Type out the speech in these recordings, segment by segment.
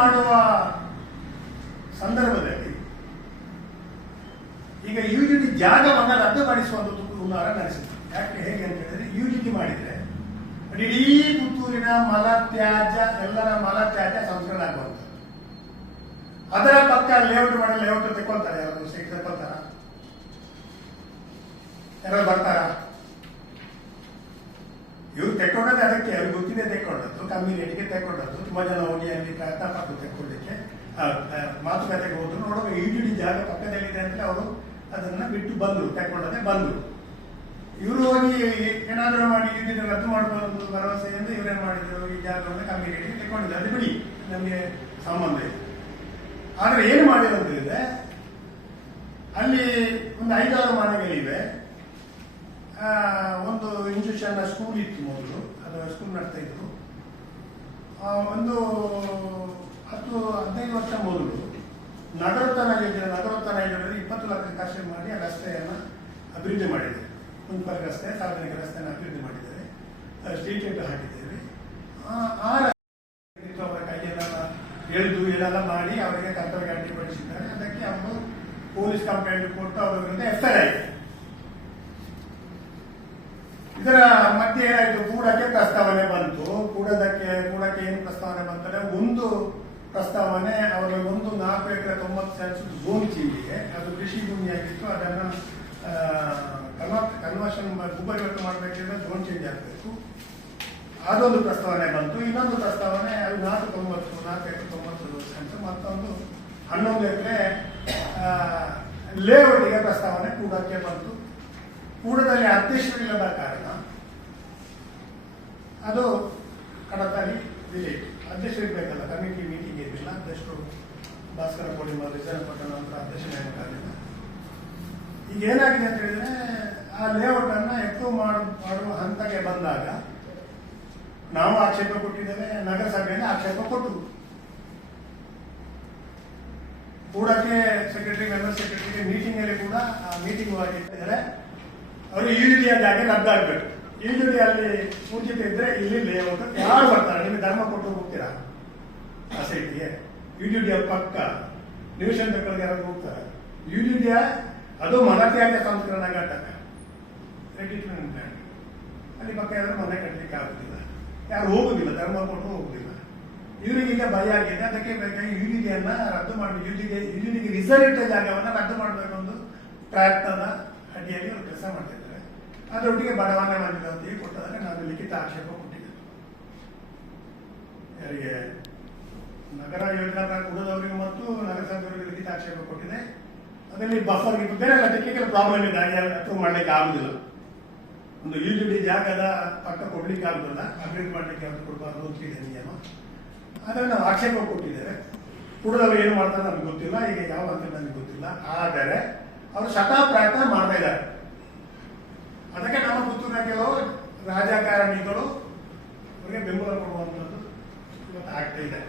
ಮಾಡುವ ಸಂದರ್ಭದಲ್ಲಿ ಈಗ ಯು ಜಿ ಟಿ ಜಾಗವನ್ನು ರದ್ದು ಮಾಡಿಸುವಂಥದ್ದು ನಡೆಸಿತು ಯಾಕೆ, ಹೇಗೆ ಅಂತ ಹೇಳಿದ್ರೆ ಯು ಜಿ ಡಿ ಮಾಡಿದ್ರೆ ಇಡೀ ಪುತ್ತೂರಿನ ಮಲ ತ್ಯಾಜ್ಯ ಎಲ್ಲರ ಮಲ ತ್ಯಾಜ್ಯ ಸಂಸ್ಕರಣೆ ಆಗುವಂಥದ್ದು ಅದರ ಪಕ್ಕ ಲೇಔಟ್ ಮಾಡಿ ಲೇಔಟ್ ತೆಕ್ಕೊಳ್ತಾರೆ ಯಾರು ಸೈಟ್ ತಗೊಳ್ತಾರ ಯಾರು ಬರ್ತಾರ? ಇವ್ರು ತೆಕ್ಕೊಂಡದ್ದು ಅದಕ್ಕೆ ಅವ್ರಿಗೆ ಗೊತ್ತಿದೆ ತೆಕ್ಕೊಂಡದ್ದು, ಕಮ್ಮಿ ರೇಟ್ಗೆ ತೆಕ್ಕೊಂಡದ್ದು, ತುಂಬಾ ಜನ ಹೋಗಿ ಅಲ್ಲಿ ಪ್ರಯತ್ನ ಪಟ್ಟು ತೆಕ್ಕೊಳ್ಳಿಕ್ಕೆ ಮಾತುಕತೆಗೆ ಹೋದ್ರು. ನೋಡುವ ಜಿ ಜಾಗ ಪಕ್ಕದಲ್ಲಿದೆ ಅಂದ್ರೆ ಅವರು ಅದನ್ನ ಬಿಟ್ಟು ಬಂದ್ರು ತೆಕ್ಕೊಂಡದೆ ಬಂದ್ರು. ಇವರು ಹೋಗಿ ಏನಾದರೂ ಮಾಡಿ ಇದನ್ನು ರದ್ದು ಮಾಡಬಹುದು ಭರವಸೆಯಿಂದ ಇವರೇನ್ ಮಾಡಿದ್ರು? ಈ ಜಾಗವನ್ನು ಕಮ್ಮಿ ರೇಟ್ಗೆ ತೆಕ್ಕೊಂಡಿದ್ರು. ಅದು ಬಿಡಿ, ನಮಗೆ ಸಂಬಂಧ ಇದೆ ಆದ್ರೆ ಏನು ಮಾಡಿರೋದ್ರಿಂದ ಅಲ್ಲಿ ಒಂದು ಐದಾರು ಮನೆಗಳಿವೆ. ಒಂದು ಇಂಜೆಕ್ಷನ್ ಸ್ಕೂಲ್ ಇತ್ತು ಮೊದಲು ಅದು ಸ್ಕೂಲ್ ನಡೆಸ್ತಾ ಇದ್ರು. ಒಂದು ಹತ್ತು ಹದಿನೈದು ವರ್ಷ ಮೊದಲು ನಗರೋತ್ಥಾನ ಯೋಜನೆ ನಗರೋತ್ಥಾನ ಯೋಜನೆಯಲ್ಲಿ ಇಪ್ಪತ್ತು ಲಕ್ಷ ಖರ್ಚು ಮಾಡಿ ಆ ರಸ್ತೆಯನ್ನು ಅಭಿವೃದ್ಧಿ ಮಾಡಿದೆ ಕುಂಪರ್ ರಸ್ತೆ, ಸಾರ್ವಜನಿಕ ರಸ್ತೆಯನ್ನು ಅಭಿವೃದ್ಧಿ ಮಾಡಿದ್ದಾರೆ. ಸ್ಟ್ರೀಟ್ ಲೈಟ್ ಹಾಕಿದ್ದೇವೆ. ಆ- ರಸ್ತೆ ಅವರ ಕೈಯೆಲ್ಲ ಎಳೆದು ಏನೆಲ್ಲ ಮಾಡಿ ಅವರಿಗೆ ಕರ್ತವ್ಯ ಅಡ್ಡಿಪಡಿಸಿದ್ದಾರೆ ಅದಕ್ಕೆ ಅವರು ಪೊಲೀಸ್ ಕಂಪ್ಲೇಂಟ್ ಕೊಟ್ಟು ಅವರ ವಿರುದ್ಧ ಎಫ್ಐಆರ್ ಆಯಿತು ಇದರ ಮಧ್ಯೆ ಏನಾಯಿತು? ಕೂಡಕ್ಕೆ ಪ್ರಸ್ತಾವನೆ ಬಂತು. ಕೂಡದಕ್ಕೆ, ಕೂಡಕ್ಕೆ ಏನು ಪ್ರಸ್ತಾವನೆ ಬಂತಂದ್ರೆ ಒಂದು ಪ್ರಸ್ತಾವನೆ ಅವರ ಒಂದು ನಾಲ್ಕು ಎಕರೆ ತೊಂಬತ್ತು ಸೆನ್ಸ್ ಭೂಮಿ ಚೀಲಿಗೆ ಅದು ಕೃಷಿ ಭೂಮಿಯಾಗಿತ್ತು. ಅದನ್ನು ಕನ್ವರ್ಷನ್ ಉಪಯೋಗ ಮಾಡಬೇಕಿದ್ರೆ ಝೋನ್ ಚೇಂಜ್ ಆಗಬೇಕು. ಅದೊಂದು ಪ್ರಸ್ತಾವನೆ ಬಂತು. ಇನ್ನೊಂದು ಪ್ರಸ್ತಾವನೆ, ಅದು ನಾಲ್ಕು ತೊಂಬತ್ತು, ನಾಲ್ಕು ಎಕರೆ ತೊಂಬತ್ತು ಸೆನ್ಸ್ ಮತ್ತೊಂದು ಹನ್ನೊಂದು ಎಕರೆ ಲೇಔಟ್ಗೆ ಪ್ರಸ್ತಾವನೆ ಕೂಡಕ್ಕೆ ಬಂತು. ಕೂಡದಲ್ಲಿ ಅಧ್ಯಕ್ಷರಿಲ್ಲದ ಕಾರಣ ಅದು ಕಡತಾರಿ ವಿಲೇಜ್ ಅಧ್ಯಕ್ಷ ಇರಬೇಕಲ್ಲ ಕಮಿಟಿ ಮೀಟಿಂಗ್ ಇರಲಿಲ್ಲ ಅಧ್ಯಕ್ಷರು ಭಾಸ್ಕರ ಪೂರ್ಣಿಮಾ ರಿಸರ್ವ್ ಕೊಟ್ಟ ನಂತರ ಅಧ್ಯಕ್ಷ ನೇಮಕ ಆಗಲಿಲ್ಲ ಈಗ ಏನಾಗಿದೆ ಅಂತ ಹೇಳಿದ್ರೆ, ಆ ಲೇಔಟ್ ಅನ್ನ ಎತ್ತು ಮಾಡು, ಮಾಡುವ ಹಂತಕ್ಕೆ ಬಂದಾಗ ನಾವು ಆಕ್ಷೇಪ ಕೊಟ್ಟಿದ್ದೇವೆ ನಗರಸಭೆಯಲ್ಲಿ ಆಕ್ಷೇಪ ಕೊಟ್ಟು ಕೂಡಕ್ಕೆ ಸೆಕ್ರೆಟರಿ ಮೆಂಬರ್ ಸೆಕ್ರೆಟರಿ ಮೀಟಿಂಗ್ ಅಲ್ಲಿ ಕೂಡ ಮೀಟಿಂಗ್ ಆಗಿದ್ದಾರೆ ಅವರು ಈ ಯುಡಿಡಿಯ ಜಾಗ ರದ್ದಾಗಬೇಕು. ಯುಡಿಡಿ ಅಲ್ಲಿ ಸೂಚಿತ ಇದ್ರೆ ಇಲ್ಲಿ ಲೇಔಟ್ ಯಾರು ಬರ್ತಾರೆ? ನಿಮಗೆ ಧರ್ಮ ಕೊಟ್ಟು ಹೋಗ್ತೀರಾ? ಆ ಸೈಟ್ಗೆ. ಯುಡಿಡಿಯ ಪಕ್ಕ. ಡಿವಿಷನ್ ತಕ್ಕಳಿಗೆ ಯಾರು ಹೋಗ್ತಾರೆ? ಯುಡಿಡಿಯ ಅದು ಮನತ್ಯಾಗ ಸಂಸ್ಕರಣ ಘಟಕ. ಅಲ್ಲಿ ಪಕ್ಕ ಯಾರು ಮನೆ ಕಟ್ಟಲಿಕ್ಕೆ ಆಗುದಿಲ್ಲ. ಯಾರು ಹೋಗುದಿಲ್ಲ, ಧರ್ಮ ಕೊಟ್ಟು ಹೋಗುದಿಲ್ಲ. ಇವರಿಗೀಗ ಭಯ ಆಗಿದೆ. ಅದಕ್ಕೆ ಬೇಕಾಗಿ ಯುಡಿಡಿಯನ್ನ ರದ್ದು ಮಾಡಿ ಯುಡಿಗೆ ಯುಡಿಗೆ ರಿಸರ್ವ್ ಇಟ್ಟ ಜಾಗವನ್ನು ರದ್ದು ಮಾಡಬೇಕು ಒಂದು ಪ್ರಯತ್ನದ ಅಡಿಯಲ್ಲಿ ಅವರು ಕೆಲಸ ಮಾಡ್ತಿದ್ದಾರೆ. ಅದರೊಟ್ಟಿಗೆ ಅಂತ ಹೇಳಿ ಕೊಟ್ಟದಾಗ ನಾನು ಲಿಖಿತ ಆಕ್ಷೇಪ ಕೊಟ್ಟಿದ್ದೆ ಯಾರಿಗೆ? ನಗರ ಯೋಜನಾ ಕೊಡೋದವರಿಗೆ ಮತ್ತು ನಗರಸಭೆಯವರಿಗೆ ಲಿಖಿತ ಆಕ್ಷೇಪ ಕೊಟ್ಟಿದೆ. ಅದರಲ್ಲಿ ಬಫರ್ ಬೇರೆ ಟೆಕ್ನಿಕಲ್ ಪ್ರಾಬ್ಲಮ್ ಇದೆ ಹಾಗೆ ಅಪ್ರೂವ್ ಮಾಡ್ಲಿಕ್ಕೆ ಆಗುದಿಲ್ಲ. ಒಂದು ಯುಜಿಡಿ ಜಾಗದ ಪಕ್ಕ ಕೊಡ್ಲಿಕ್ಕೆ ಆಗುದಿಲ್ಲ. ಅಭಿವೃದ್ಧಿ ಮಾಡ್ಲಿಕ್ಕೆ ಯಾವ್ದು ಕೊಡಬಾರ್ದು ಅಂತ ಇದೆ ನಿಯಮ. ಅದನ್ನು ನಾವು ಆಕ್ಷೇಪ ಕೊಟ್ಟಿದ್ದೇವೆ. ಕುಡಿದವರು ಏನು ಮಾಡ್ತಾರೆ ನಮ್ಗೆ ಗೊತ್ತಿಲ್ಲ. ಈಗ ಯಾವ ಅಂತ ನಮಗೆ ಗೊತ್ತಿಲ್ಲ. ಆದರೆ, ಅವರು ಶತ ಪ್ರಯತ್ನ ಮಾಡ್ತಾ ಇದ್ದಾರೆ. ಅದಕ್ಕೆ ನಮ್ಮ ಪುತ್ತೂರಿನ ಕೆಲವು ರಾಜಕಾರಣಿಗಳು ಅವರಿಗೆ ಬೆಂಬಲ ಕೊಡುವಂಥದ್ದು ಇವತ್ತು ಆಗ್ತಾ ಇದೆ.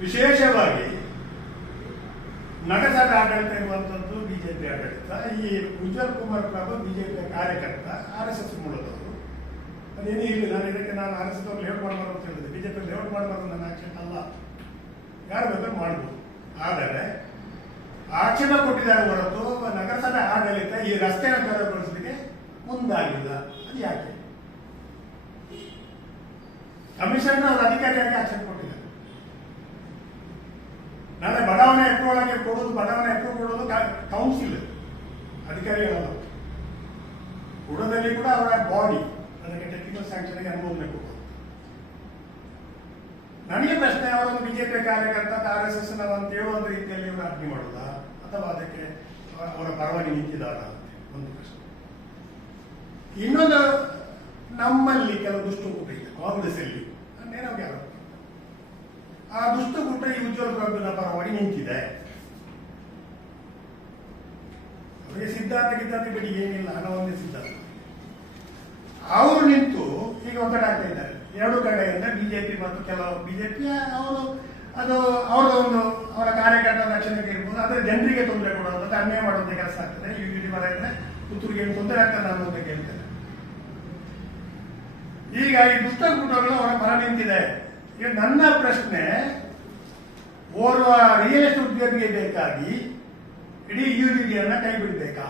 ವಿಶೇಷವಾಗಿ ನಗರಸಭೆ ಆಡಳಿತ ಇರುವಂತದ್ದು ಬಿಜೆಪಿ ಆಡಳಿತ, ಈ ಉಜ್ವಲ್ ಕುಮಾರ್ ಪ್ರಭು ಬಿಜೆಪಿಯ ಕಾರ್ಯಕರ್ತ, ಆರ್ ಎಸ್ ಎಸ್ ಮೂಲದವರು. ಅದೇನೇ ಇಲ್ಲಿ, ನಾನು ಇದಕ್ಕೆ ನಾನು ಆರ್ ಎಸ್ ಎಸ್ ಅವ್ರು ಲೇಔಟ್ ಮಾಡಬಾರ್ದು ಅಂತ ಹೇಳಿದೆ. ಬಿಜೆಪಿ ಲೇಔಟ್ ಮಾಡಬಾರ್ದು ನನ್ನ ಆಕ್ಷೇಪ ಅಲ್ಲ. ಯಾರು ಬೇಕಾದ್ರೂ ಮಾಡ್ಬೋದು. ಆದರೆ, ಆಕ್ಷೇಪ ಕೊಟ್ಟಿದ್ದಾರೆ ಹೊರತು ನಗರಸಭೆ ಆಡಳಿತ ಈ ರಸ್ತೆಯನ್ನು ತೆರವುಗೊಳಿಸಲಿಕ್ಕೆ ಮುಂದಾಗಿಲ್ಲ. ಅದು ಯಾಕೆ? ಕಮಿಷನ್ ಅವ್ರ ಅಧಿಕಾರಿಯಾಗಿ ಆಕ್ಷೇಪ ಕೊಟ್ಟಿದ್ದಾರೆ ನಾಳೆ ಬಡಾವಣೆ ಎತ್ತೊಳಗೆ ಕೊಡೋದು ಬಡಾವಣೆ ಎತ್ತು ಕೊಡೋದು ಕೌನ್ಸಿಲ್ ಅಧಿಕಾರಿಗಳಲ್ಲ ಕೊಡೋದಲ್ಲಿ ಕೂಡ ಅವರ ಬಾಡಿ ಅದಕ್ಕೆ ಟೆಕ್ನಿಕಲ್ ಸ್ಯಾಂಕ್ಷನ್ಗೆ ಅನುಮೋದನೆ ಕೊಡೋದು ನನಗೆ ಪ್ರಶ್ನೆ ಅವರೊಂದು ಬಿಜೆಪಿ ಕಾರ್ಯಕರ್ತ ಆರ್ ಎಸ್ ಎಸ್ ಅಂತ ಹೇಳುವಂತ ರೀತಿಯಲ್ಲಿ ಅವರು ಅರ್ಜಿ ಮಾಡೋದಾ? ಅಥವಾ ಅದಕ್ಕೆ ಅವರ ಪರವಾಗಿ ನಿಂತಿದ್ದಾರೆ? ಒಂದು ಪ್ರಶ್ನೆ. ಇನ್ನೊಂದು ನಮ್ಮಲ್ಲಿ ಕೆಲವು ದುಷ್ಟಕೂಟ ಇದೆ ಕಾಂಗ್ರೆಸ್ ಅಲ್ಲಿ ಆರೋಪ ಆ ದುಷ್ಟಕೂಟ ಈ ಉಜ್ವಲ್ ಪ್ರಭುನ ಪರವಾಗಿ ನಿಂತಿದೆ. ಅವರಿಗೆ ಸಿದ್ಧಾಂತ, ಗಿದ್ಧಾಂತ, ಬಿಡಿ, ಏನಿಲ್ಲ, ಅನ್ನೋ ಒಂದೇ ಸಿದ್ಧಾಂತ. ಅವರು ನಿಂತು ಈಗ ಒತ್ತಡ ಆಗ್ತಾ ಇದ್ದಾರೆ. ಎರಡು ಕಡೆಯಿಂದ ಬಿಜೆಪಿ ಮತ್ತು ಕೆಲವು ಬಿಜೆಪಿ, ಅವರು ಅದು ಅವರ ಒಂದು ಅವರ ಕಾರ್ಯಕರ್ತರ ರಕ್ಷಣೆಗೆ ಇರ್ಬೋದು, ಆದರೆ ಜನರಿಗೆ ತೊಂದರೆ ಕೊಡೋದು ಅನ್ಯಾಯ ಮಾಡುವಂತ ಕೆಲಸ ಆಗ್ತದೆ. ಡಿ ಮರ ಇದ್ರೆ ಪುತ್ತೂರಿಗೆ ತೊಂದರೆ ಆಗ್ತದೆ ಅನ್ನೋದಕ್ಕೆ ಕೇಳ್ತಾರೆ ಈಗ ಈ ದುಷ್ಟಕೂಟಗಳು ಅವರ ಬರ ನಿಂತಿದೆ. ಈಗ ನನ್ನ ಪ್ರಶ್ನೆ, ಓರ್ವ ರಿಯಲ್ ಎಸ್ಟೇಟ್ ಉದ್ಯೋಗಿಗೆ ಬೇಕಾಗಿ ಇಡೀ ಯುಜಿಡಿಯನ್ನ ಕೈ ಬಿಡಬೇಕಾ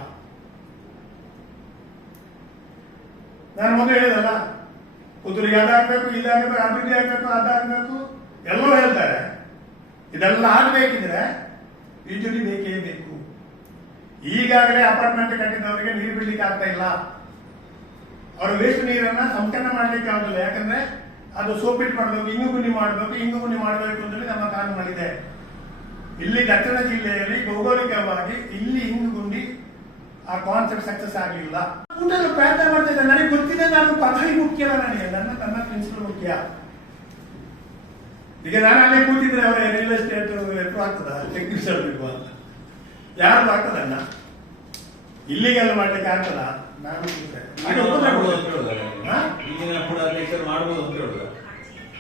ನಾನು ಮೊದಲು ಹೇಳಿದಲ್ಲ, ಕುದುರೆಗೆ ಅದಾಗಬೇಕು ಇದಾಗಬೇಕು ಅಭಿವೃದ್ಧಿ ಆಗಬೇಕು ಅದಾಗಬೇಕು ಎಲ್ಲರೂ ಹೇಳ್ತಾರೆ. ಇದೆಲ್ಲ ಆಗಬೇಕಿದ್ರೆ ಯುಜಿಡಿ ಬೇಕೇ ಬೇಕು. ಈಗಾಗಲೇ ಅಪಾರ್ಟ್ಮೆಂಟ್ ಕಟ್ಟಿದವರಿಗೆ ನೀರು ಬಿಡ್ಲಿಕ್ಕೆ ಆಗ್ತಾ ಇಲ್ಲ. ಅವರು ವೇಸ್ಟ್ ನೀರನ್ನ ಸಂಸ್ಕರಣ ಮಾಡ್ಲಿಕ್ಕೆ ಆಗುದಿಲ್ಲ. ಯಾಕಂದ್ರೆ ಅದು ಸೋಪಿಟ್ ಮಾಡಬೇಕು ಇಂಗು ಗುಂಡಿ ಮಾಡಬೇಕು ಇಂಗು ಗುಂಡಿ ಮಾಡಬೇಕು ಅಂತೇಳಿ ನಮ್ಮ ಕಾನೂನಿದೆ ಇಲ್ಲಿ ದಕ್ಷಿಣ ಜಿಲ್ಲೆಯಲ್ಲಿ ಭೌಗೋಳಿಕವಾಗಿ ಇಲ್ಲಿ ಇಂಗು ಗುಂಡಿ ಆ ಕಾನ್ಸೆಪ್ಟ್ ಸಕ್ಸಸ್ ಆಗಲಿಲ್ಲ. ಊಟದ ಪ್ರಯತ್ನ ಮಾಡ್ತಿದ್ದೆ ನನಗೆ ಗೊತ್ತಿದೆ ನಾನು ಪದವಿ ಮುಖ್ಯ ಅಲ್ಲ ನನಗೆ. ನನ್ನ ನನ್ನ ಪ್ರಿನ್ಸಿಪಲ್ ಮುಖ್ಯ. ಈಗ ನಾನು ಅಲ್ಲೇ ಕೂತಿದ್ರೆ ಅವರ ರಿಯಲ್ ಎಸ್ಟೇಟ್ ಎಪ್ರು ಆಗ್ತದ? ಟೆಕ್ನಿಷಿಯನ್ ಬೇಕು ಅಂತ. ಯಾರು ಆಗ್ತದನ್ನ ಇಲ್ಲಿಗೆಲ್ಲ ಮಾಡ್ಲಿಕ್ಕೆ ಆಗ್ತದ? ನಾನು ಕೂತ್ರೆ. ನನಗೆ ಉಪದ್ರ ಮಾಡ್ಬೋದು ಅಂತ ಕೊಡ್ಬೇಕು. ಹೇಳಿದ್ದಾರೆ. ಹಾ? ಈಗಿನ ಕೂಡ ಲೆಕ್ಚರ್ ಮಾಡ್ಬೋದು ಅಂತ ಹೇಳಿದ್ರು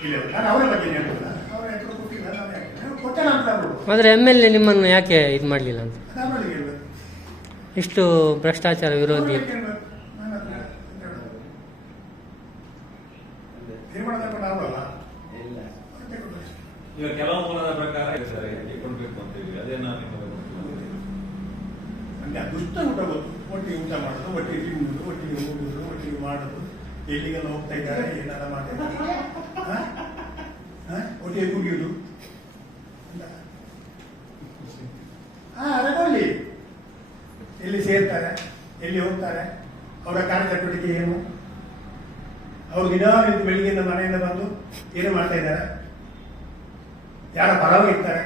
ಇಲ್ಲ ನಾನು ಅವರ ಬಗ್ಗೆ ಹೇಳ್ತಿಲ್ಲ ಅವ್ರ ಹೆಸರು ಕೊಟ್ಟಿಲ್ಲ ನಾನು ಯಾಕೆ ನಾನು ಕೊಟ್ಟೆ ನಾನು ಆದರೆ ಎಂ ಎಲ್ ಎ ನಿಮ್ಮನ್ನು ಯಾಕೆ ಇದು ಮಾಡಲಿಲ್ಲ ಅಂತ ನಾನು ಇಷ್ಟು ಭ್ರಷ್ಟಾಚಾರ ವಿರೋಧಿ. ನಾನು. ಈಗ ಕೆಲವು ಮೂಲದ ಪ್ರಕಾರ ಕೊಡ್ಬೇಕು ಅಂತ ಹೇಳಿ ನನಗೆ ದುಷ್ಟ ಊಟ ಗೊತ್ತು ಒಟ್ಟಿಗೆ ಊಟ ಮಾಡೋದು ಒಟ್ಟಿಗೆ ತಿನ್ನುವುದು ಒಟ್ಟಿಗೆ ಹೋಗೋದು ಒಟ್ಟಿಗೆ ಮಾಡೋದು ಎಲ್ಲಿಗೆಲ್ಲ ಹೋಗ್ತಾ ಇದ್ದಾರೆ, ಏನೆಲ್ಲ ಮಾಡ್ತಾ ಇದ್ದಾರೆ? ಒಟ್ಟಿಗೆ ಕುಡಿಯುವುದು ಅಂತ. ಹಾ ಎಲ್ಲಿ ಸೇರ್ತಾರೆ, ಎಲ್ಲಿ ಹೋಗ್ತಾರೆ, ಅವರ ಕಾರ್ಯಚಟುವಟಿಕೆ ಏನು? ಅವ್ರು ದಿನಾನಿತ್ಯ ಬೆಳಿಗ್ಗೆಯಿಂದ ಮನೆಯಿಂದ ಬಂದು ಏನು ಮಾಡ್ತಾ ಇದ್ದಾರೆ? ಯಾರ ಪರವಾಗಿರ್ತಾರೆ?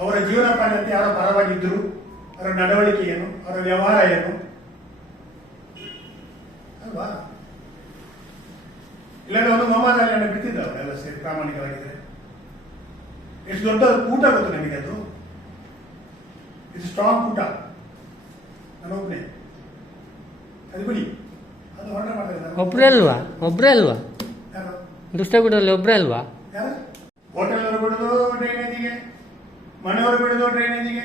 ಅವರ ಜೀವನ ಪಾಠಕ್ಕೆ ಯಾರ ಪರವಾಗಿದ್ದರು ಅವರ ನಡವಳಿಕೆ ಏನು ಅವರ ವ್ಯವಹಾರ ಏನು ಅಲ್ವಾ? ಇಲ್ಲಾಂದ್ರೆ ಒಂದು ಮೊಮ್ಮದಲ್ಲಿ ನನ್ನ ಬಿಟ್ಟಿದ್ದವರು ಎಲ್ಲ ಸೇರಿ ಪ್ರಾಮಾಣಿಕವಾಗಿದ್ರೆ. ಎಷ್ಟು ದೊಡ್ಡ ಕೂಟ ಗೊತ್ತು ನಿಮಗೆ ಅದು? ಇದು ಸ್ಟ್ರಾಂಗ್ ಕೂಟ. ನಾನು ಒಬ್ಬನೇ ಅದು ಬಿಡಿ. ಅದು ಹೊರಟ ಮಾಡ್ತಾರೆ ಒಬ್ಬರೇ ಅಲ್ವಾ? ಒಬ್ಬರೇ ಅಲ್ವಾ? ದುಷ್ಟಗುಡಲ್ಲಿ ಒಬ್ಬರೇ ಅಲ್ವಾ? ಹೋಟೆಲ್ ಅವರು ಬಿಡುದು ಡ್ರೈನೇಜಿಗೆ ಮನೆಯವರು ಬಿಡುದು ಡ್ರೈನೇಜಿಗೆ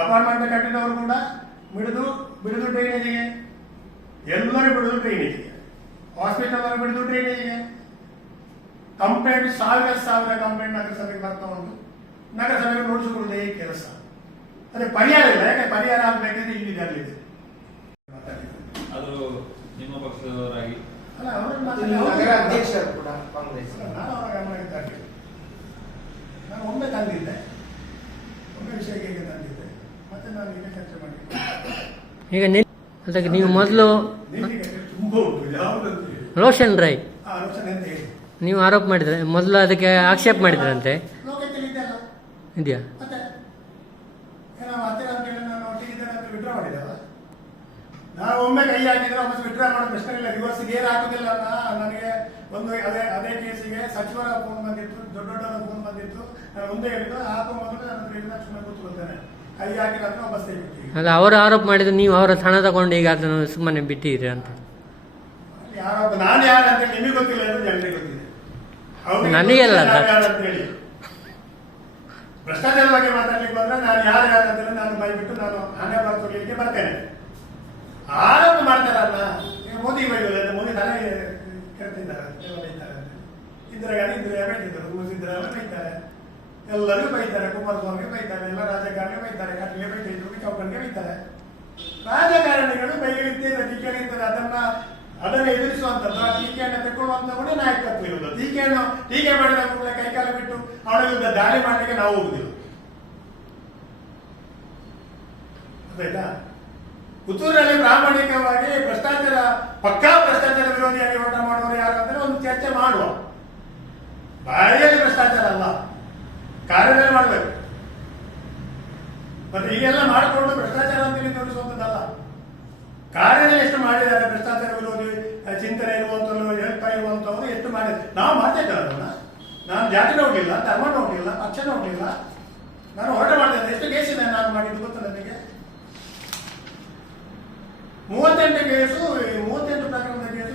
ಅಪಾರ್ಟ್ಮೆಂಟ್ ಕಟ್ಟಿದವರು ಕೂಡ ಬಿಡುದು ಬಿಡುದು ಡ್ರೈನೇಜಿಗೆ ಎಲ್ಲರೂ ಬಿಡುದು ಡ್ರೈನೇಜಿಗೆ ಹಾಸ್ಪಿಟಲ್ ಅವರು ಬಿಡುದು ಡ್ರೈನೇಜಿಗೆ ಕಂಪ್ಲೇಂಟ್ ಸಾವಿರ ಸಾವಿರ ಕಂಪ್ಲೇಂಟ್ ನಗರಸಭೆಗೆ ಬರ್ತಾ ಉಂಟು. ನಗರಸಭೆಗೆ ನೋಡಿಸಿಕೊಳ್ಳುವುದೇ ಕೆಲಸ. ಅದೇ ಪರಿಹಾರ ಇಲ್ಲ ಯಾಕೆ ಪರಿಹಾರ ಆಗ್ಬೇಕಂದ್ರೆ ಇಲ್ಲಿ ಅಲ್ಲಿದೆ. ಅದು ನಿಮ್ಮ ಪಕ್ಷದವರಾಗಿ. ಅಲ್ಲ ಅವರು ನಗರ ಅಧ್ಯಕ್ಷರು ಕೂಡ ಕಾಂಗ್ರೆಸ್. ನಾನು ಅವರ ಗಮನಕ್ಕೆ ನಾನು ಒಮ್ಮೆ ತಂದಿದ್ದೆ ಒಮ್ಮೆ ವಿಷಯಕ್ಕೆ ಹೀಗೆ ತಂದಿದ್ದೆ ಮತ್ತೆ ನಾನು ಈಗ ನಿಲ್ ಅದಕ್ಕೆ ನೀವು ಮೊದಲು ರೋಷನ್ ರೈ ಆ ನೀವು ಆರೋಪ ಮಾಡಿದ್ರೆ ಮೊದಲು ಅದಕ್ಕೆ ಆಕ್ಷೇಪ ಮಾಡಿದ್ರಂತೆ. ಇದೆಯಾ? ನಾನು ನಾವು ಒಮ್ಮೆ ಕೈ ಹಾಕಿದ್ರೆ ವಾಪಸ್ ವಿಡ್ರಾ ಮಾಡೋ ಪ್ರಶ್ನೆ ಇಲ್ಲ. ರಿವರ್ಸ್ ಗೇರ್ ಹಾಕೋದಿಲ್ಲ ನನಗೆ ಒಂದು ಅದೇ ಅದೇ ಕೇಸಿಗೆ ಸಚಿವರ ಫೋನ್ ಬಂದಿತ್ತು ದೊಡ್ಡ ದೊಡ್ಡವರ ಫೋನ್ ಬಂದಿತ್ತು. ನಾನು ಮುಂದೆ ಹೇಳಿದ್ದು ಹಾಕೋ ಮೊದಲು ನಾನು ಹತ್ರ ಇಲ್ಲ ಸುಮ್ಮನೆ ಕೂತ್ಕೊಳ್ತೇನೆ. ಕೈ ಹಾಕಿದ್ರೆ ಅಂದ್ರೆ ವಾಪಸ್ ತೆಗಿಬಿಟ್ಟು ಅಲ್ಲ ಅವರು ಆರೋಪ ಮಾಡಿದ್ರು ನೀವು ಅವರ ಹಣ ತಗೊಂಡು ಈಗ ಅದನ್ನು ಸುಮ್ಮನೆ ಬಿಟ್ಟಿದ್ರಿ ಅಂತ. ನನಗೆ ನಾನು ಯಾರು ಅಂತ ಹೇಳಿ ನಿಮಗೆ ಗೊತ್ತಿಲ್ಲ ಅಂತ ಜನರಿಗೆ ಗೊತ್ತಿದೆ. ಅವ್ರಿಗೆ ನನಗೆಲ್ಲ ಗೊತ್ತಿಲ್ಲ ನಾನು ಗೊತ್ತು. ಯಾರು ಅಂತ ಹೇಳಿ. ಭ್ರಷ್ಟಾಚಾರದ ಬಗ್ಗೆ ಮಾತಾಡ್ಲಿಕ್ಕೆ ಬಂದ್ರೆ ನಾನು ಯಾರು ಯಾರು ಅಂತ ಹೇಳಿ ನಾನು ಬೈಬಿಟ್ಟು ಬರ್ತೇನೆ. ಆರೋಪ ಮಾಡ್ತಾರಲ್ಲ ಈಗ ಮೋದಿ ಬೈದಲ್ಲ ಅಂತ ಮೋದಿ ತಲೆ ಕೇಳ್ತಿದ್ದಾರೆ ಇಂದಿರಾ ಗಾಂಧಿ ಇಂದಿರಾ ಸಿದ್ದರಾಮಯ್ಯ ಬೈತಾರೆ ಎಲ್ಲರಿಗೂ ಬೈತಾರೆ ಕುಮಾರಸ್ವಾಮಿ ಬೈತಾರೆ, ಎಲ್ಲ ರಾಜಕಾರಣಿ ಬೈತಾರೆ ಕಟ್ಟಿಗೆ ಬೈತಿದ್ರು ಚೌಕನ್ಗೆ ಬೈತಾರೆ. ರಾಜಕಾರಣಿಗಳು ಬೈಗಳಿದ್ದೇವೆ ಟೀಕೆಗಳಿದ್ದಾರೆ ಅದನ್ನ ಅದನ್ನ ಎದುರಿಸುವಂಥದ್ದು, ಆ ಟೀಕೆಯನ್ನು ತಗೊಳ್ಳುವಂಥವನೇ ನಾಯಕತ್ವ ಇರುವುದು. ಟೀಕೆಯನ್ನು, ಟೀಕೆ ಮಾಡಿದ ಕೂಡಲೇ ಕೈಕಾಲ ಬಿಟ್ಟು ಅವನ ವಿರುದ್ಧ ದಾಳಿ ಮಾಡಲಿಕ್ಕೆ ನಾವು ಹೋಗುದಿಲ್ಲ ಅದಾಯ್ತಾ? ಪುತ್ತೂರಿನಲ್ಲಿ ಪ್ರಾಮಾಣಿಕವಾಗಿ ಭ್ರಷ್ಟಾಚಾರ, ಪಕ್ಕಾ ಭ್ರಷ್ಟಾಚಾರ ವಿರೋಧಿಯಾಗಿ ಹೋರಾಟ ಮಾಡುವವರು ಯಾರು ಅಂದ್ರೆ ಒಂದು ಚರ್ಚೆ ಮಾಡುವ. ಬಾರಿಯಲ್ಲಿ ಭ್ರಷ್ಟಾಚಾರ ಅಲ್ಲ. ಕಾರ್ಯದಲ್ಲಿ ಮಾಡಬೇಕು. ಮತ್ತೆ ಈಗೆಲ್ಲ ಮಾಡಿಕೊಂಡು ಭ್ರಷ್ಟಾಚಾರ ಅಂತೇಳಿ ತೋರಿಸುವಂಥದ್ದಲ್ಲ. ಕಾರ್ಯದಲ್ಲಿ ಎಷ್ಟು ಮಾಡಿದ್ದಾರೆ ಭ್ರಷ್ಟಾಚಾರ ವಿರೋಧಿ ಚಿಂತನೆ ಇರುವಂಥವ್ರು ಹೇಳ್ತಾ ಇರುವಂಥವ್ರು ಎಷ್ಟು ಮಾಡಿದ್ದಾರೆ. ನಾವು ಅದನ್ನ. ನಾನು ಜಾತಿ ನೋಡಲಿಲ್ಲ, ಧರ್ಮ ನೋಡಲಿಲ್ಲ, ಪಕ್ಷ ನೋಡಲಿಲ್ಲ. ನಾನು ಹೊರಟೆ ಮಾಡ್ತೇನೆ ಎಷ್ಟು ಕೇಸ್ ಇದೆ ನಾನು ಮಾಡಿದ್ದು ಗೊತ್ತು ನನಗೆ ಮೂವತ್ತೆಂಟು ಕೇಸು ಮೂವತ್ತೆಂಟು ಪ್ರಕರಣದ ಕೇಸು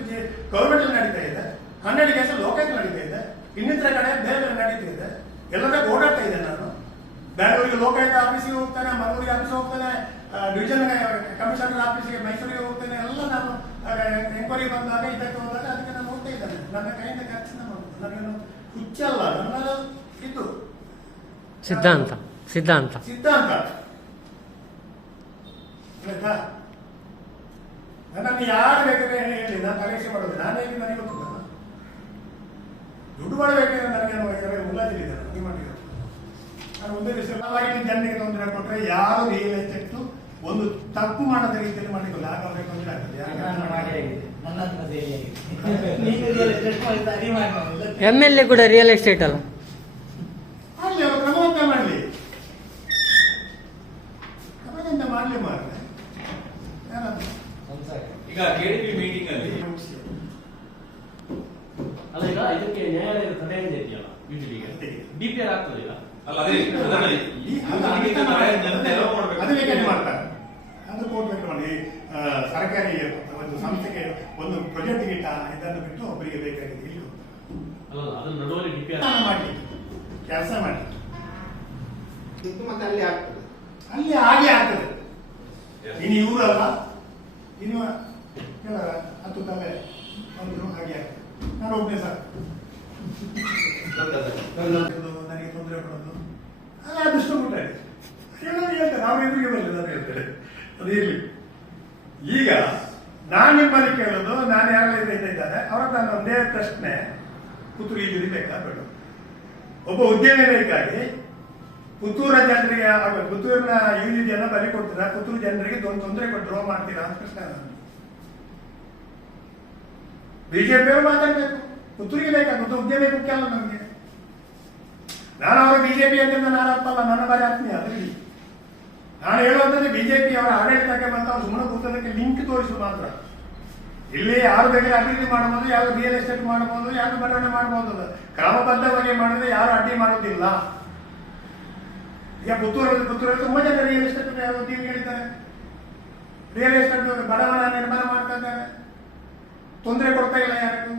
ಗೌರ್ಮೆಂಟ್ ನಡೀತಾ ಇದೆ. ಹನ್ನೆರಡು ಕೇಸು ಲೋಕಕ್ಕೆ ನಡೀತಾ ಇದೆ. ಇನ್ನಿತರ ಕಡೆ ಬೇರೆ ಬೇರೆ ನಡೀತಾ ಇದೆ. ಎಲ್ಲದಕ್ಕೆ ಓಡಾಡ್ತಾ ಇದೆ ನಾನು. ಬ್ಯಾಂಗ್ಳೂರಿಗೆ ಲೋಕಾಯುಕ್ತ ಆಫೀಸಿಗೆ ಹೋಗ್ತಾನೆ ಮಂಗಳೂರಿಗೆ ಆಫೀಸ್ ಹೋಗ್ತಾನೆ ಡಿವಿಷನ್ ಕಮಿಷನರ್ ಆಫೀಸಿಗೆ ಮೈಸೂರಿಗೆ ಹೋಗ್ತಾನೆ ಎಲ್ಲ ನಾನು ಎಂಕ್ವೈರಿ ಬಂದಾಗ ಇದಕ್ಕೆ ಹೋದಾಗ ಅದಕ್ಕೆ ನಾನು ಹೋಗ್ತಾ ಇದ್ದೇನೆ. ನನ್ನ ಕೈಯಿಂದ ಖರ್ಚಿನ ಮಾಡುದು ನನಗೇನು ಹುಚ್ಚಲ್ಲ ನನ್ನದು ಇದು. ಸಿದ್ಧಾಂತ ಸಿದ್ಧಾಂತ. ಸಿದ್ಧಾಂತ. ಆಯ್ತಾ? ನನ್ನನ್ನು ಯಾರು ಬೇಕಾದ್ರೆ ಹೇಳಿ ನಾನು ಪರೀಕ್ಷೆ ಮಾಡೋದು. ನಾನೇ ನನಗೆ ಗೊತ್ತಿಲ್ಲ ದುಡ್ಡು ಮಾಡಬೇಕಾದ್ರೆ ನನಗೇನು ಮುಲಾಜಿಲ್ಲ ಮಾಡಿದ್ರು ನಾನು ಒಂದೇ ವಿಷಯ ಜನರಿಗೆ ತೊಂದರೆ ಕೊಟ್ಟರೆ ಯಾರು ರಿಯಲ್ ಎಸ್ಟೇಟ್ ಒಂದು ತಪ್ಪು ಮಾಡದ ರೀತಿಯಲ್ಲಿ ಮಾಡಿಕೊಳ್ಳಿ ಆಗ ಅವರಿಗೆ ತೊಂದರೆ ಆಗ್ತದೆ? ಎಂ. ಎಂ ಎಲ್ ಎ ಕೂಡ ರಿಯಲ್ ಎಸ್ಟೇಟ್ ಅಲ್ಲಿ ಅವರು ಕ್ರಮವಂತ ಮಾಡಲಿ ಕ್ರಮವಂತ ಮಾಡಲಿ ಮಾರ್ರೆ ಯಾರದು? ಸಂಸಾರ. ಈಗ ಕೆಡಿಪಿ ಮೀಟಿಂಗ್ ಅಲ್ಲಿ ಅಲ್ಲ ಈಗ ಇದಕ್ಕೆ ನ್ಯಾಯಾಲಯದ ತಡೆಯಿಂದ ಇದೆಯಲ್ಲ ಯೂಶಲಿಗೆ ಡಿಪಿಆರ್ ಆಗ್ತದೆ ಈಗ ಅಲ್ಲ ಅದೇ ನ್ಯಾಯ ಮಾಡ್ತಾರೆ. ಅದು ಬೇಕಾದ್ರೆ ಮಾಡ್ತಾರೆ. ಅದು ಕೋರ್ಟ್ ಬೇಕು ಮಾಡಿ. ಸರ್ಕಾರಿ ಒಂದು ಸಂಸ್ಥೆಗೆ ಒಂದು ಪ್ರಾಜೆಕ್ಟ್ ಗಿಟ್ಟ ಇದನ್ನು ಬಿಟ್ಟು ಒಬ್ಬರಿಗೆ ಬೇಕಾಗಿದೆ ಇಲ್ಲಿ ಅಲ್ಲ ಅದ್ರ ನಡುವಲ್ಲಿ ಡಿಪಿಆರ್ ಕೆಲಸ ಮಾಡಿ ಕೆಲಸ ಮಾಡಿ ಇದು ಮತ್ತೆ ಅಲ್ಲಿ ಆಗ್ತದೆ. ಅಲ್ಲಿ ಹಾಗೆ ಆಗ್ತದೆ. ಇನ್ನು ಇವರಲ್ಲ? ಇನ್ನು ಕೆಲವರ ಹತ್ತು ತಲೆ ಒಂದು ಹಾಗೆ ಆಗ್ತದೆ. ನಾನು ಒಬ್ಬನೇ ಸರ್. ನನಗೆ ತೊಂದರೆ ಕೊಡೋದು. ಅದು ಅದೃಷ್ಟ ಬಿಟ್ಟಾರೆ ಹೇಳೋರು ಹೇಳ್ತಾರೆ ನಾವು ಎದುರಿಗೆ ಬರಲಿಲ್ಲ ನಾನು ಹೇಳ್ತಾರೆ ಅದು ಇರಲಿ. ಈಗ ನಾನು ನಿಮ್ಮಲ್ಲಿ ಕೇಳೋದು, ನಾನು ಯಾರೆಲ್ಲ ಇದರಿಂದ ಇದ್ದಾರೆ ಅವರ ನನ್ನ ಒಂದೇ ಪ್ರಶ್ನೆ, ಪುತ್ತೂರು ಈಜುರಿ ಬೇಕಾ ಬೇಡ ಒಬ್ಬ ಉದ್ಯಮಿ ಬೇಕಾಗಿ ಪುತ್ತೂರ ಜನರಿಗೆ, ಆಗ ಪುತ್ತೂರಿನ ಯೂನಿಟಿಯನ್ನು ಬಲಿ ಕೊಡ್ತೀರಾ ಪುತ್ತೂರು ಜನರಿಗೆ ಒಂದು ತೊಂದರೆ ಕೊಟ್ಟು ಮಾಡ್ತೀರಾ ಅಂತ ಪ್ರಶ್ನೆ ನಾನು ಬಿಜೆಪಿಯವರು ಮಾತಾಡ್ಬೇಕು. ಪುತ್ತೂರಿಗೆ ಬೇಕಾಗುತ್ತೆ ಉದ್ಯಮಿ ಮುಖ್ಯ ಅಲ್ಲ ನಮಗೆ. ನಾನು ಅವರು ಬಿಜೆಪಿ ಅಂತ ನಾನು ಅಪ್ಪಲ್ಲ, ನನ್ನ ಬಾರಿ ಆತ್ಮೀಯ ಅದರಲ್ಲಿ ನಾನು ಹೇಳುವಂತಂದ್ರೆ ಬಿಜೆಪಿ ಅವರ ಆಡಳಿತಕ್ಕೆ ಬಂತ ಸುಮ್ಮನೆ ಕೂತದಕ್ಕೆ ಲಿಂಕ್ ತೋರಿಸು ಮಾತ್ರ. ಇಲ್ಲಿ ಯಾರು ಬೇಕಾದ್ರೆ ಅಭಿವೃದ್ಧಿ ಮಾಡಬಹುದು, ಯಾರು ರಿಯಲ್ ಎಸ್ಟೇಟ್ ಮಾಡಬಹುದು, ಯಾರು ಬಡವಣೆ ಮಾಡಬಹುದು ಕ್ರಮಬದ್ಧವಾಗಿ ಮಾಡಿದ್ರೆ ಯಾರು ಅಡ್ಡಿ ಮಾಡೋದಿಲ್ಲ ಈಗ ಪುತ್ತೂರಲ್ಲಿ ಪುತ್ತೂರಲ್ಲಿ ತುಂಬಾ ಜನ ರಿಯಲ್ ಎಸ್ಟೇಟ್ ಉದ್ಯೋಗ ಹೇಳಿದ್ದಾರೆ ರಿಯಲ್ ಎಸ್ಟೇಟ್ ಬಡವನ ನಿರ್ಮಾಣ ಮಾಡ್ತಾ ಇದ್ದಾರೆ. ತೊಂದರೆ ಕೊಡ್ತಾ ಇಲ್ಲ ಯಾರಿಗೂ.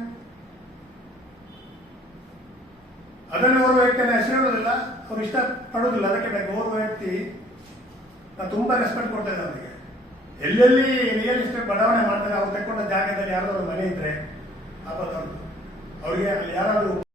ಅದನ್ನು ಓರ್ವ ವ್ಯಕ್ತಿಯನ್ನು ಹೆಸರು ಹೇಳೋದಿಲ್ಲ ಅವ್ರು ಇಷ್ಟ ಪಡೋದಿಲ್ಲ ಅದಕ್ಕೆ ನನಗೆ ಓರ್ವ ವ್ಯಕ್ತಿ ನಾನು ತುಂಬಾ ರೆಸ್ಪೆಕ್ಟ್ ಕೊಡ್ತಾ ಇದ್ದೆ ಅವರಿಗೆ. ಎಲ್ಲೆಲ್ಲಿ ರಿಯಲ್ ಎಸ್ಟೇಟ್ ಬಡಾವಣೆ ಮಾಡ್ತಾರೆ, ಅವ್ರು ತಕ್ಕೊಂಡ ಜಾಗದಲ್ಲಿ ಯಾರಾದ್ರೂ ಮನೆ ಇದ್ರೆ ಆಪತ್ತು ಅವ್ರಿಗೆ ಅಲ್ಲಿ ಯಾರಾದ್ರೂ